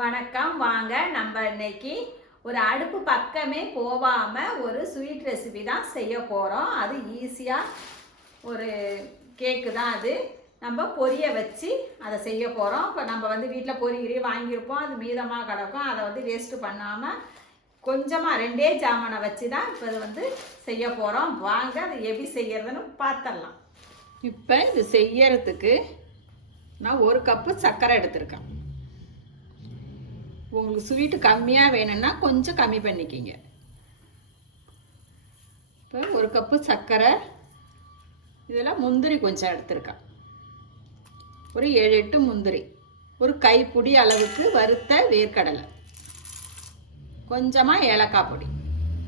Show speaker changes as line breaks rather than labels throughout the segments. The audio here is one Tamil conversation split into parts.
வணக்கம். வாங்க நம்ம இன்னைக்கு ஒரு அடுப்பு பக்கமே போகாமல் ஒரு ஸ்வீட் ரெசிபி தான் செய்ய போகிறோம் அது ஈஸியாக ஒரு கேக்கு தான் அது. நம்ம பொரிய வச்சு அதை செய்ய போகிறோம் இப்போ நம்ம வந்து வீட்டில் பொரிகிறி வாங்கியிருப்போம். அது மீதமாக கிடக்கும். அதை வந்து வேஸ்ட்டு பண்ணாமல் கொஞ்சமாக ரெண்டே ஜாமனை வச்சு தான் இப்போ அதை வந்து செய்ய போகிறோம் வாங்க அது எப்படி செய்யறதுன்னு பார்த்துடலாம் இப்போ இது செய்யறதுக்கு நான் ஒரு கப்பு சர்க்கரை எடுத்திருக்கேன். உங்களுக்கு ஸ்வீட்டு கம்மியாக வேணும்னா கொஞ்சம் கம்மி பண்ணிக்கிங்க. இப்போ ஒரு கப்பு சர்க்கரை இதில் முந்திரி கொஞ்சம் எடுத்துருக்கேன். ஒரு ஏழு எட்டு முந்திரி. ஒரு கைப்பிடி அளவுக்கு வறுத்த வேர்க்கடலை. கொஞ்சமாக ஏலக்காய் பொடி.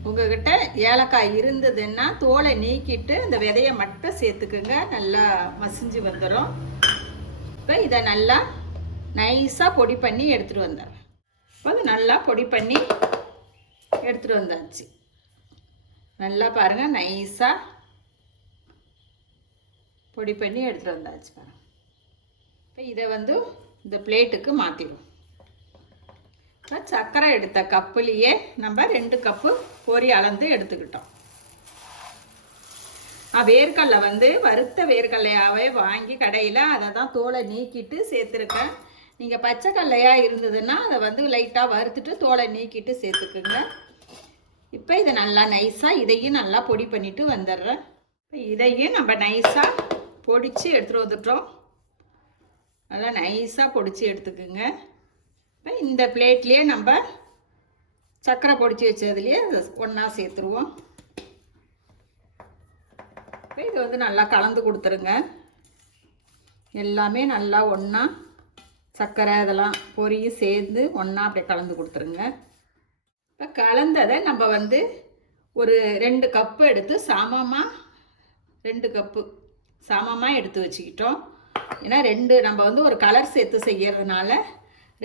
உங்ககிட்ட ஏலக்காய் இருந்ததுன்னா தோலை நீக்கிட்டு இந்த விதையை மட்டும் சேர்த்துக்குங்க. நல்லா மசிஞ்சு வந்துடும் இப்போ இதை நல்லா நைஸாக பொடி பண்ணி எடுத்துகிட்டு வந்தேன் இப்போ அது நல்லா பொடி பண்ணி எடுத்துகிட்டு வந்தாச்சு. நல்லா பாருங்கள் நைஸாக பொடி பண்ணி எடுத்துகிட்டு வந்தாச்சு பாருங்கள் இப்போ இதை வந்து இந்த பிளேட்டுக்கு மாற்றிடுவோம் இப்போ சர்க்கரை எடுத்த கப்புலேயே நம்ம ரெண்டு கப்பு பொரி அளந்து எடுத்துக்கிட்டோம். நான் வேர்க்கடலை வந்து வறுத்த வேர்க்கடலையாவே வாங்கி கடையில் அதை தான் தோலை நீக்கிட்டு சேர்த்துருக்கேன். நீங்கள் பச்சை கடலையாக இருந்ததுன்னா அதை வந்து லைட்டாக வறுத்துட்டு தோலை நீக்கிட்டு சேர்த்துக்குங்க. இப்போ இதை நல்லா நைஸாக இதையும் நல்லா பொடி பண்ணிட்டு வந்துடுறேன். இப்போ இதையும் நம்ம நைஸாக பொடிச்சு எடுத்துகிட்டு வந்துட்டோம். நல்லா நைஸாக பொடிச்சு எடுத்துக்குங்க. இப்போ இந்த பிளேட்லேயே நம்ம சர்க்கரை பொடிச்சு வச்சதுலேயே ஒன்றா சேர்த்துருவோம். இப்போ இது வந்து நல்லா கலந்து கொடுத்துருங்க. எல்லாமே நல்லா ஒன்றா சர்க்கரை இதெல்லாம் பொரியும் சேர்ந்து ஒன்றா அப்படியே கலந்து கொடுத்துருங்க. இப்போ கலந்ததை நம்ம வந்து ஒரு ரெண்டு கப்பு எடுத்து சமமாக ரெண்டு கப்பு சமமாக எடுத்து வச்சுக்கிட்டோம். ஏன்னா ரெண்டு நம்ம வந்து ஒரு கலர் சேர்த்து செய்கிறதுனால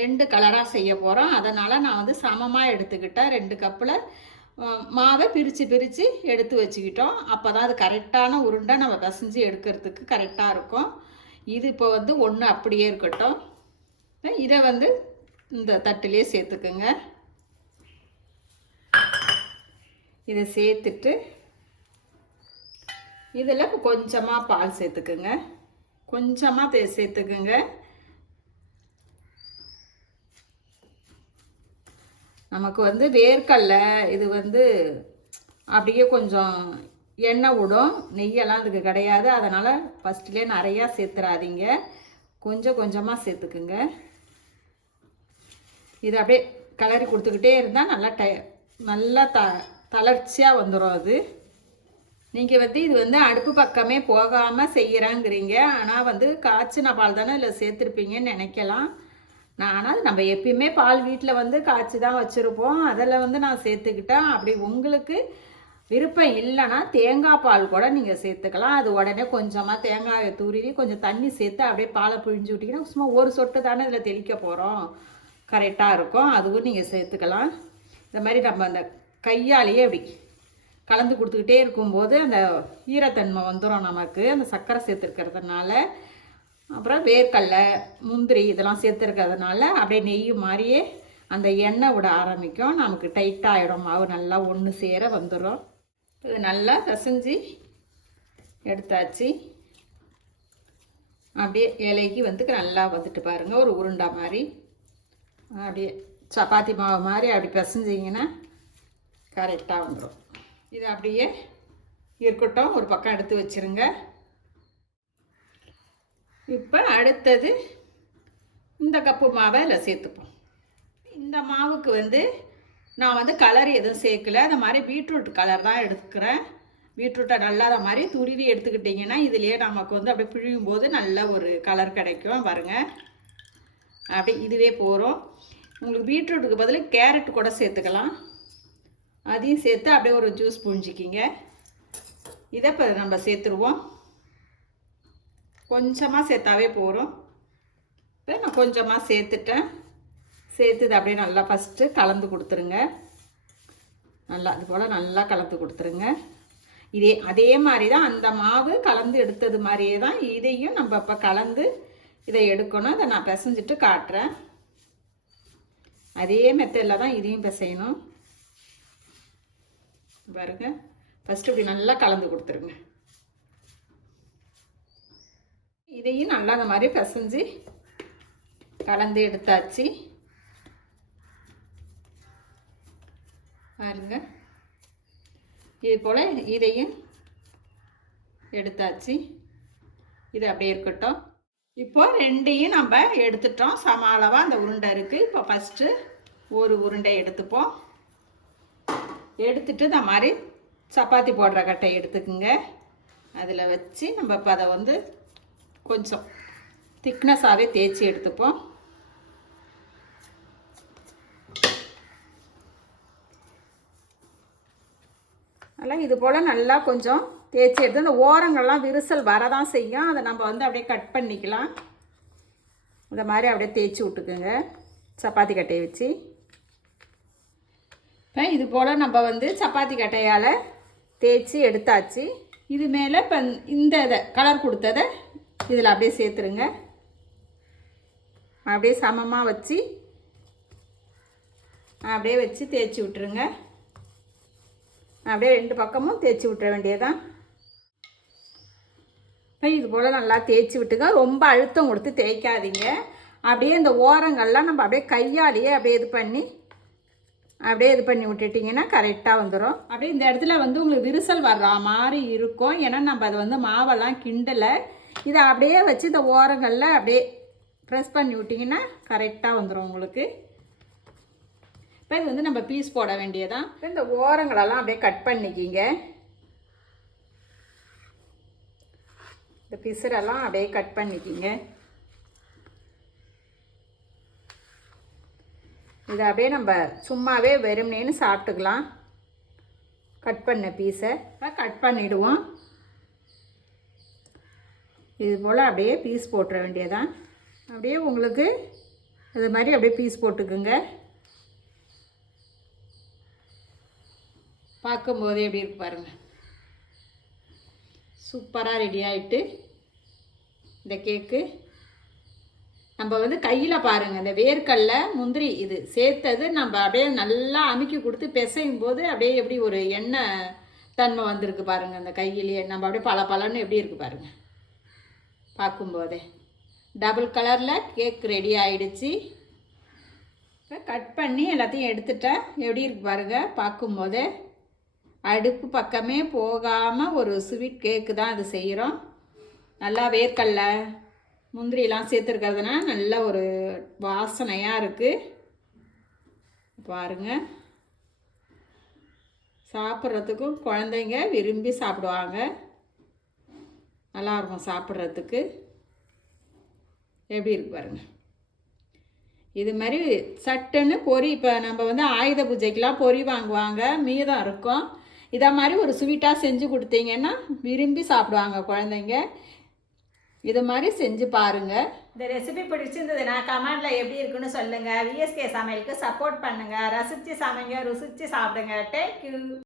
ரெண்டு கலராக செய்ய போகிறோம் அதனால் நான் வந்து சமமாக எடுத்துக்கிட்டேன் ரெண்டு கப்பில் மாவை பிரித்து பிரித்து எடுத்து வச்சுக்கிட்டோம். அப்போ தான் அது கரெக்டான உருண்டை நம்ம பிசைஞ்சு எடுக்கிறதுக்கு கரெக்டாக இருக்கும். இது இப்போ வந்து ஒன்று அப்படியே இருக்கட்டும். இதை வந்து இந்த தட்டுலேயே சேர்த்துக்குங்க. இதை சேர்த்துட்டு இதில் கொஞ்சமாக பால் சேர்த்துக்குங்க. கொஞ்சமாக தே சேர்த்துக்குங்க. நமக்கு வந்து வேர்க்கடலை இது வந்து அப்படியே கொஞ்சம் எண்ணெய் விடும். நெய்யெல்லாம் அதுக்கு கிடையாது. அதனால் ஃபஸ்ட்லேயே நிறையா சேர்த்துறாதீங்க. கொஞ்சம் கொஞ்சமாக சேர்த்துக்குங்க. இது அப்படியே கலரி கொடுத்துக்கிட்டே இருந்தால் நல்லா டை நல்லா த தளர்ச்சியாக வந்துடும் அது. நீங்கள் வந்து இது வந்து அடுப்பு பக்கமே போகாமல் செய்கிறாங்கிறீங்க ஆனால் வந்து காய்ச்சின பால் தானே இதில் சேர்த்துருப்பீங்கன்னு நினைக்கலாம். நான் ஆனால் நம்ம எப்பயுமே பால் வீட்டில் வந்து காய்ச்சி தான் வச்சுருப்போம். அதில் வந்து நான் சேர்த்துக்கிட்டேன் அப்படி உங்களுக்கு விருப்பம் இல்லைன்னா தேங்காய் பால் கூட நீங்கள் சேர்த்துக்கலாம். அது உடனே கொஞ்சமாக தேங்காயை துருவி கொஞ்சம் தண்ணி சேர்த்து அப்படியே பாலை பிழிஞ்சு விட்டிங்கன்னா சும்மா ஒரு சொட்டு தானே இதில் தெளிக்க போகிறோம் கரெக்டாக இருக்கும். அதுவும் நீங்கள் சேர்த்துக்கலாம். இந்த மாதிரி நம்ம அந்த கையாலேயே அப்படி கலந்து கொடுத்துக்கிட்டே இருக்கும்போது அந்த ஈரத்தன்மை வந்துடும் நமக்கு. அந்த சர்க்கரை சேர்த்துருக்கிறதுனால. அப்புறம் வேர்க்கடலை முந்திரி இதெல்லாம் சேர்த்துருக்கிறதுனால அப்படியே நெய் மாதிரியே அந்த எண்ணெய் விட ஆரம்பிக்கும். நமக்கு டைட்டாகிடும் மாவு நல்லா ஒன்று சேர வந்துடும் இது நல்லா கசைஞ்சு எடுத்தாச்சு. அப்படியே இலைக்கு வந்து நல்லா வந்துட்டு பாருங்கள் ஒரு உருண்டை மாதிரி. அப்படியே சப்பாத்தி மாவு மாதிரி அப்படி பிசைஞ்சிங்கன்னா கரெக்டாக வந்துடும். இது அப்படியே இருக்கட்டும் ஒரு பக்கம் எடுத்து வச்சுருங்க. இப்போ அடுத்தது இந்த கப்பு மாவை இதில் சேர்த்துப்போம். இந்த மாவுக்கு வந்து நான் வந்து கலர் எதுவும் சேர்க்கல. அந்த மாதிரி பீட்ரூட் கலர் தான் எடுத்துக்கிறேன். பீட்ரூட்டை நல்லா அதை மாதிரி துருவி எடுத்துக்கிட்டிங்கன்னா இதுலேயே நமக்கு வந்து அப்படியே பிழியும் போது நல்ல ஒரு கலர் கிடைக்கும். பாருங்கள் அப்படி இதுவே போகிறோம் உங்களுக்கு பீட்ரூட்டுக்கு பதில் கேரட் கூட சேர்த்துக்கலாம். அதையும் சேர்த்து அப்படியே ஒரு ஜூஸ் புரிஞ்சிக்கிங்க. இதை இப்போ நம்ம சேர்த்துருவோம். கொஞ்சமாக சேர்த்தாவே போகிறோம் இப்போ நான் கொஞ்சமாக சேர்த்துட்டேன். சேர்த்து இதை அப்படியே நல்லா ஃபஸ்ட்டு கலந்து கொடுத்துருங்க. நல்லா அது போல் நல்லா கலந்து கொடுத்துருங்க. இதே அதே மாதிரி தான் அந்த மாவு கலந்து எடுத்தது மாதிரியே தான் இதையும் நம்ம இப்போ கலந்து இதை எடுக்கணும். இதை நான் பிசைஞ்சிட்டு காட்டுறேன். அதே மெத்தடில் தான் இதையும் பிசையணும். பாருங்க. ஃபஸ்ட்டு இப்படி நல்லா கலந்து கொடுத்துருங்க. இதையும் நல்லா அந்த மாதிரி பிசைஞ்சு கலந்து எடுத்தாச்சு. பாருங்க. இது போல் இதையும் எடுத்தாச்சு. இது அப்படியே இருக்கட்டும். இப்போ ரெண்டையும் நம்ம எடுத்துட்டோம். சம அளவாக அந்த உருண்டை இருக்குது இப்போ ஃபஸ்ட்டு ஒரு உருண்டை எடுத்துப்போம். எடுத்துட்டு இந்த மாதிரி சப்பாத்தி போடுற கட்டை எடுத்துக்குங்க. அதில் வச்சு நம்ம இப்போ அதை வந்து கொஞ்சம் திக்னஸாகவே தேய்ச்சி எடுத்துப்போம். நல்லா இது போல் நல்லா கொஞ்சம் தேய்ச்சி எடுத்து அந்த ஓரங்கள்லாம் விரிசல் வரதான் செய்யும். அதை நம்ம வந்து அப்படியே கட் பண்ணிக்கலாம். இந்த மாதிரி அப்படியே தேய்ச்சி விட்டுக்குங்க. சப்பாத்தி கட்டையை வச்சு. இப்போ இது போல் நம்ம வந்து சப்பாத்தி கட்டையால் தேய்ச்சி எடுத்தாச்சு. இது மேலே இப்போ இந்த இதை கலர் கொடுத்ததை இதில் அப்படியே சேர்த்துருங்க. அப்படியே சமமாக வச்சு அப்படியே வச்சு தேய்ச்சி விட்டுருங்க. அப்படியே ரெண்டு பக்கமும் தேய்ச்சி விட்டுற வேண்டியதான் இது போல் நல்லா தேய்ச்சி விட்டுங்க ரொம்ப அழுத்தம் கொடுத்து தேய்க்காதீங்க. அப்படியே இந்த ஓரங்கள்லாம் நம்ம அப்படியே கையாலேயே அப்படியே இது பண்ணி அப்படியே இது பண்ணி விட்டுட்டிங்கன்னா கரெக்டாக வந்துடும் அப்படியே இந்த இடத்துல வந்து உங்களுக்கு விரிசல் வர்ற மாதிரி இருக்கும். ஏன்னா நம்ம அதை வந்து மாவெல்லாம் கிண்டலை. இதை அப்படியே வச்சு இந்த ஓரங்களில் அப்படியே ப்ரெஸ் பண்ணி விட்டிங்கன்னா கரெக்டாக வந்துடும் உங்களுக்கு. இப்போ இது வந்து நம்ம பீஸ் போட வேண்டியதான் இப்போ இந்த ஓரங்களெல்லாம் அப்படியே கட் பண்ணிக்கிங்க. இந்த பிசுரெல்லாம் அப்படியே கட் பண்ணிக்கிங்க. இதை அப்படியே நம்ம சும்மாவே வெறும்னேன்னு சாப்பிட்டுக்கலாம். கட் பண்ண பீஸை கட் பண்ணிவிடுவோம் இது போல் அப்படியே பீஸ் போட்டுற வேண்டியதான் அப்படியே உங்களுக்கு இது மாதிரி அப்படியே பீஸ் போட்டுக்குங்க. பார்க்கும்போதே எப்படி இருக்கு பாருங்கள் சூப்பராக ரெடி ஆகிட்டு இந்த கேக்கு நம்ம வந்து கையில் பாருங்கள் இந்த வேர்க்கல்ல முந்திரி இது சேர்த்தது நம்ம அப்படியே நல்லா அமுக்கி கொடுத்து பிசையும் போது அப்படியே எப்படி ஒரு எண்ணெய் தன்மை வந்திருக்கு பாருங்கள் அந்த கையிலேயே. நம்ம அப்படியே பல பலன்னு எப்படி இருக்குது பாருங்கள் பார்க்கும்போதே. டபுள் கலரில் கேக் ரெடி ஆகிடுச்சி இப்போ கட் பண்ணி எல்லாத்தையும் எடுத்துட்டேன் எப்படி இருக்கு பாருங்கள் பார்க்கும்போதே. அடுப்பு பக்கமே போகாமல் ஒரு ஸ்வீட் கேக்கு தான் அது செய்கிறோம் நல்லா வேர்க்கல்ல முந்திரிலாம் சேர்த்துருக்கிறதுனா நல்ல ஒரு வாசனையாக இருக்குது பாருங்க. சாப்பிட்றதுக்கும் குழந்தைங்க விரும்பி சாப்பிடுவாங்க. நல்லாயிருக்கும் சாப்பிட்றதுக்கு. எப்படி இருக்கு பாருங்க. இது மாதிரி சட்டுன்னு பொரி இப்போ நம்ம வந்து ஆயுத பூஜைக்கெலாம் பொரி வாங்குவாங்க. மீதம் இருக்கும். இதை மாதிரி ஒரு ஸ்வீட்டாக செஞ்சு கொடுத்தீங்கன்னா விரும்பி சாப்பிடுவாங்க குழந்தைங்க. இது மாதிரி செஞ்சு பாருங்கள்
இந்த ரெசிபி பிடிச்சிருந்ததுன்னா கமெண்டில் எப்படி இருக்குன்னு சொல்லுங்கள் விஎஸ்கே சமையலுக்கு சப்போர்ட் பண்ணுங்கள் ரசித்து சமைங்க ருசித்து சாப்பிடுங்க. Take you